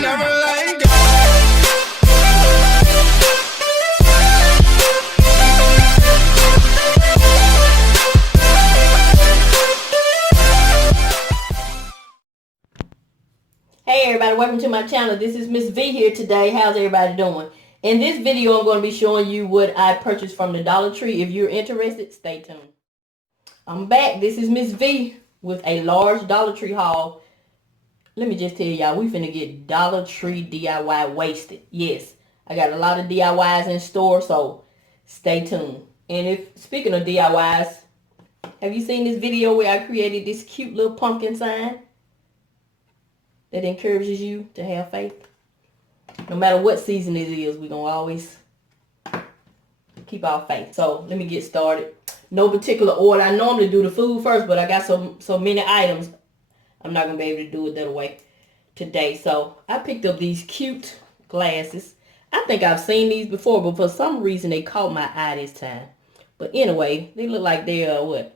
ain't never like Hey everybody, welcome to my channel. This is Miss V here today. How's everybody doing? In this video, I'm going to be showing you what I purchased from the Dollar Tree. If you're interested, stay tuned. I'm back. This is Miss V with a large Dollar Tree haul. Let me just tell y'all, we finna get Dollar Tree DIY wasted. Yes, I got a lot of DIYs in store, so stay tuned. And if speaking of DIYs, have you seen this video where I created this cute little pumpkin sign that encourages you to have faith? No matter what season it is, we're going to always keep our faith. So let me get started. No particular order. I normally do the food first, but I got so many items, I'm not going to be able to do it that way today. So I picked up these cute glasses. I think I've seen these before, but for some reason they caught my eye this time. But anyway, they look like they are what?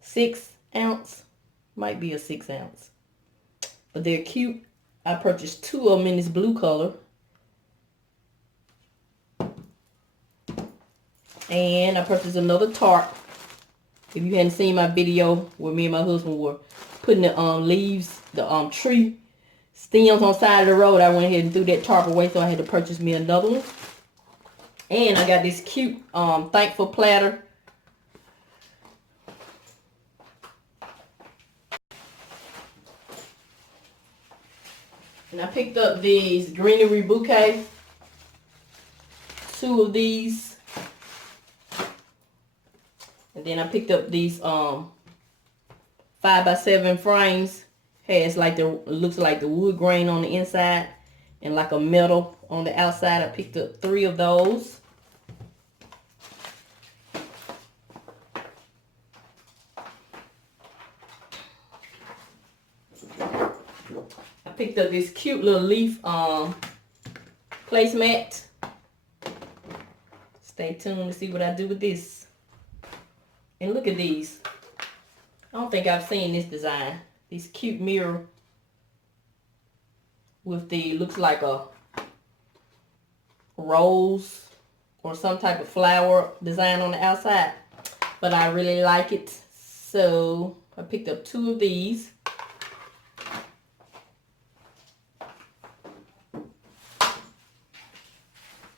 6 ounce? Might be a 6 ounce. But they're cute. I purchased 2 of them in this blue color. And I purchased another tarp. If you hadn't seen my video where me and my husband were putting the leaves, the tree stems on the side of the road, I went ahead and threw that tarp away, so I had to purchase me another one. And I got this cute thankful platter. And I picked up these greenery bouquet. 2 of these. And then I picked up these 5x7 frames. Has like looks like the wood grain on the inside and like a metal on the outside. I picked up 3 of those. I picked up this cute little leaf placemat. Stay tuned to see what I do with this. And look at these. I don't think I've seen this design. This cute mirror with the, looks like a rose or some type of flower design on the outside. But I really like it. So I picked up 2 of these.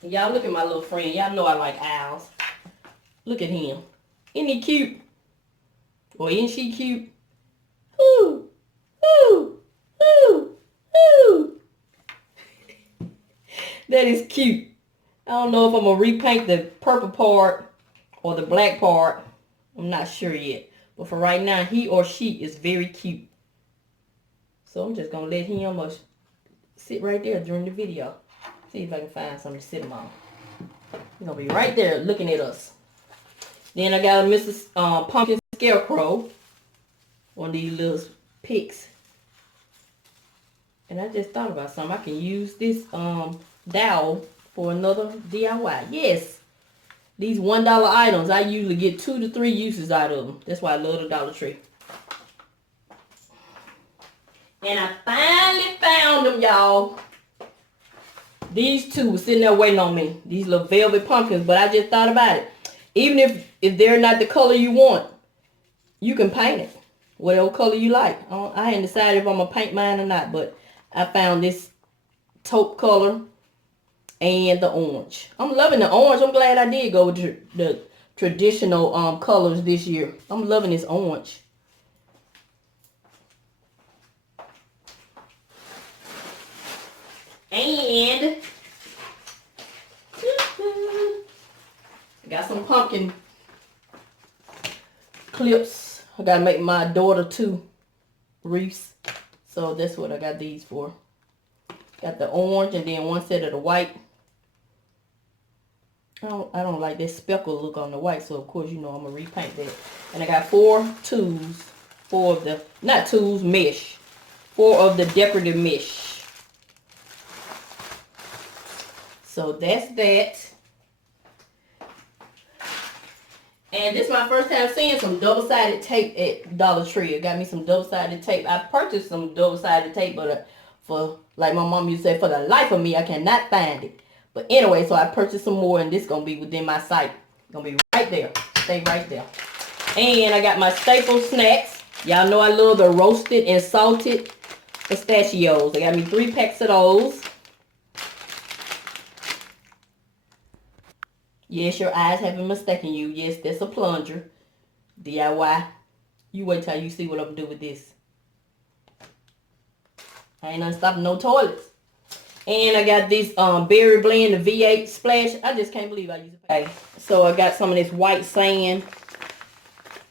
Y'all look at my little friend. Y'all know I like owls. Look at him. Isn't he cute? Or isn't she cute? Ooh, ooh, ooh, ooh. That is cute. I don't know if I'm going to repaint the purple part or the black part. I'm not sure yet. But for right now, he or she is very cute. So I'm just going to let him sit right there during the video. See if I can find something to sit him on. He's going to be right there looking at us. Then I got a Mrs. Pumpkin Scarecrow. One of these little picks. And I just thought about something. I can use this dowel for another DIY. Yes. These $1 items, I usually get 2 to 3 uses out of them. That's why I love the Dollar Tree. And I finally found them, y'all. These 2 were sitting there waiting on me. These little velvet pumpkins. But I just thought about it. Even if they're not the color you want, you can paint it. Whatever color you like. I hadn't decided if I'm going to paint mine or not. But I found this taupe color and the orange. I'm loving the orange. I'm glad I did go with the traditional colors this year. I'm loving this orange. And I got some pumpkin clips. I gotta make my daughter 2 wreaths. So that's what I got these for. Got the orange and then 1 set of the white. I don't like that speckle look on the white, so of course you know I'm gonna repaint that. And I got 4 tools. 4 of the, not tools, mesh. 4 of the decorative mesh. So that's that. And this is my first time seeing some double-sided tape at Dollar Tree. It got me some double-sided tape. I purchased some double-sided tape, but For, like my mom used to say, for the life of me, I cannot find it. But anyway, so I purchased some more, and this gonna be within my sight. Gonna be right there. Stay right there. And I got my staple snacks. Y'all know I love the roasted and salted pistachios. I got me 3 packs of those. Yes, your eyes haven't mistaken you. Yes, that's a plunger. DIY. You wait till you see what I'm gonna do with this. I ain't unstopping no toilets. And I got this berry blend, the V8 splash. I just can't believe I use it. Okay, so I got some of this white sand.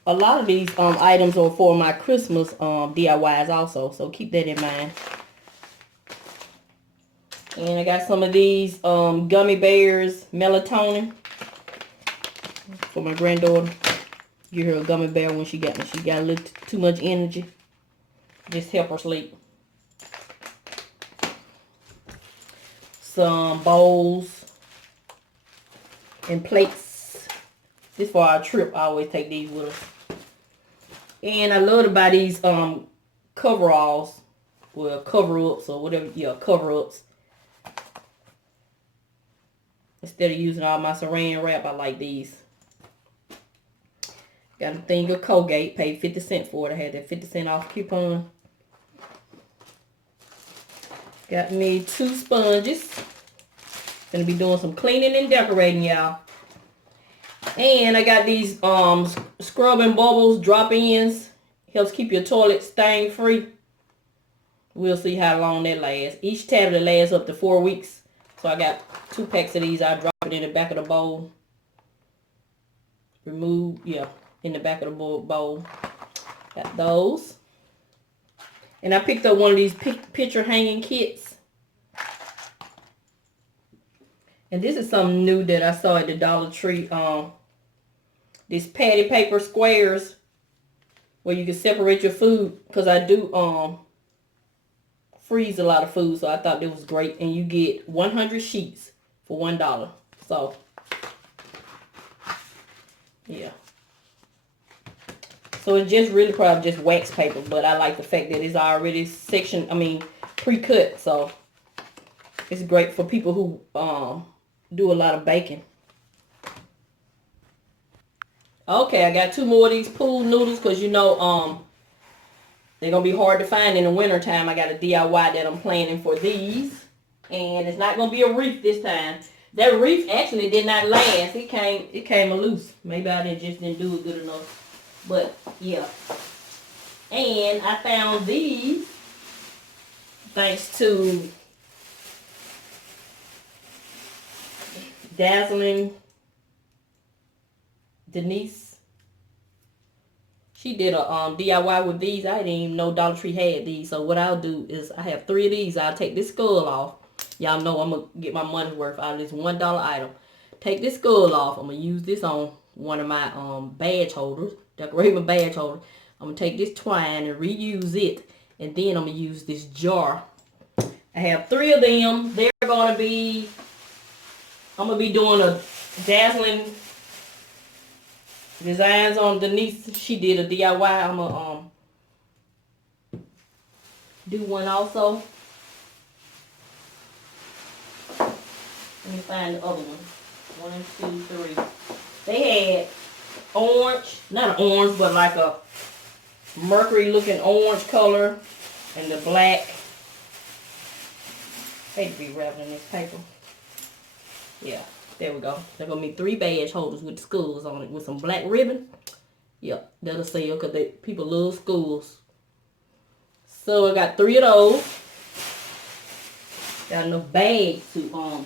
A lot of these items are for my Christmas DIYs also, so keep that in mind. And I got some of these gummy bears, melatonin, for my granddaughter. Give her a gummy bear when she got a little too much energy. Just help her sleep. Some bowls and plates. This for our trip. I always take these with us. And I love to buy these coveralls. Well, cover-ups or whatever. Yeah, cover-ups. Instead of using all my saran wrap, I like these. Got a thing of Colgate. Paid 50 cents for it. I had that 50 cent off coupon. Got me 2 sponges. Gonna be doing some cleaning and decorating, y'all. And I got these scrubbing bubbles, drop-ins. Helps keep your toilet stain free. We'll see how long that lasts. Each tablet lasts up to 4 weeks. So I got 2 packs of these. I'll drop it in the back of the bowl. Remove, yeah, in the back of the bowl. Got those. And I picked up one of these picture hanging kits. And this is something new that I saw at the Dollar Tree. This patty paper squares where you can separate your food. Because I do freeze a lot of food. So I thought it was great. And you get 100 sheets for $1. So, yeah. So it's just really probably just wax paper. But I like the fact that it's already pre-cut. So it's great for people who do a lot of baking. Okay, I got 2 more of these pool noodles because you know they're gonna be hard to find in the winter time. I got a DIY that I'm planning for these, and it's not gonna be a reef this time. That reef actually did not last. It came loose. Maybe I just didn't do it good enough. But yeah, and I found these thanks to Dazzling Denise. She did a DIY with these. I didn't even know Dollar Tree had these. So what I'll do is I have 3 of these. I'll take this skull off. Y'all know I'm going to get my money's worth out of this $1 item. Take this skull off. I'm going to use this on one of my badge holders. Decorate my badge holder. I'm going to take this twine and reuse it. And then I'm going to use this jar. I have 3 of them. They're going to be... I'm going to be doing a Dazzling Designs on Denise. She did a DIY. I'm going to do one also. Let me find the other one. 1, 2, 3. They had orange. Not an orange, but like a mercury looking orange color. And the black. I hate to be wrapped in this paper. Yeah, there we go. They're going to be 3 badge holders with skulls on it with some black ribbon. Yep, that'll sell because people love skulls. So I got 3 of those. Got enough bags to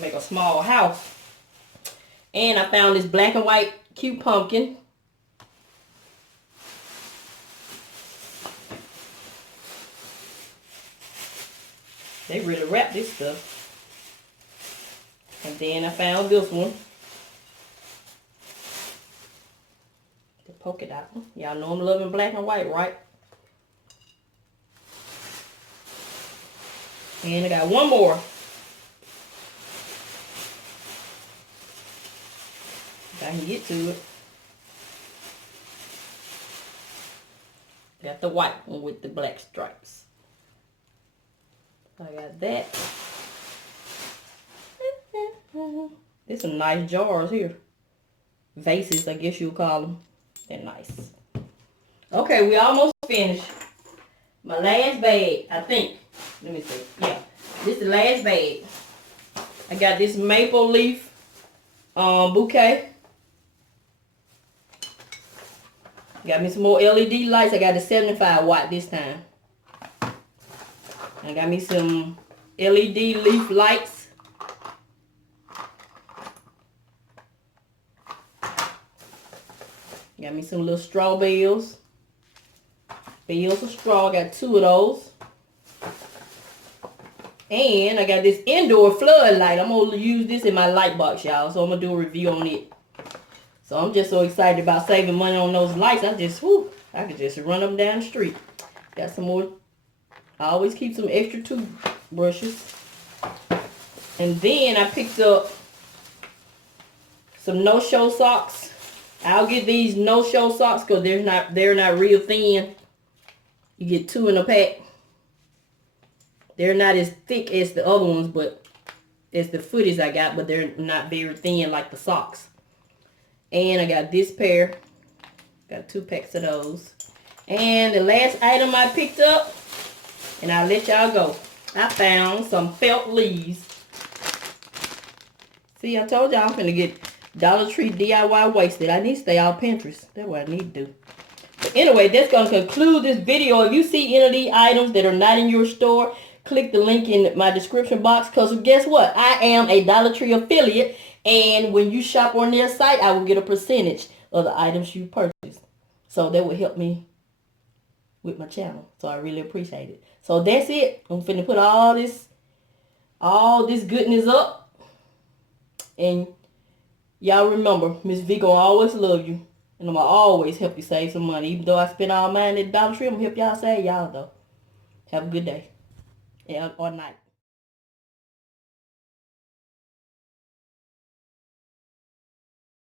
make a small house. And I found this black and white cute pumpkin. They really wrap this stuff. And then I found this one. The polka dot one. Y'all know I'm loving black and white, right? And I got one more. If I can get to it. Got the white one with the black stripes. I got that. There's some nice jars here. Vases, I guess you'll call them. They're nice. Okay, we almost finished. My last bag, I think. Let me see. Yeah, this is the last bag. I got this maple leaf bouquet. Got me some more LED lights. I got the 75 watt this time. I got me some LED leaf lights. Got me some little straw bells. Bells of straw. I got 2 of those. And I got this indoor floodlight. I'm going to use this in my light box, y'all. So I'm going to do a review on it. So I'm just so excited about saving money on those lights. I could just run them down the street. Got some more. I always keep some extra toothbrushes. And then I picked up some no-show socks. I'll get these no-show socks because they're not real thin. You get 2 in a pack. They're not as thick as the other ones, but as the footies I got, but they're not very thin like the socks. And I got this pair. Got 2 packs of those. And the last item I picked up, and I'll let y'all go. I found some felt leaves. See, I told y'all I'm finna get Dollar Tree DIY wasted. I need to stay off Pinterest. That's what I need to do. But anyway, that's going to conclude this video. If you see any of these items that are not in your store, click the link in my description box. Because guess what? I am a Dollar Tree affiliate. And when you shop on their site, I will get a percentage of the items you purchase. So that will help me with my channel. So I really appreciate it. So that's it. I'm finna put all this goodness up. And y'all remember, Miss V gonna always love you. And I'm gonna always help you save some money. Even though I spend all mine at Dollar Tree, I'm gonna help y'all save y'all though. Have a good day. Or night.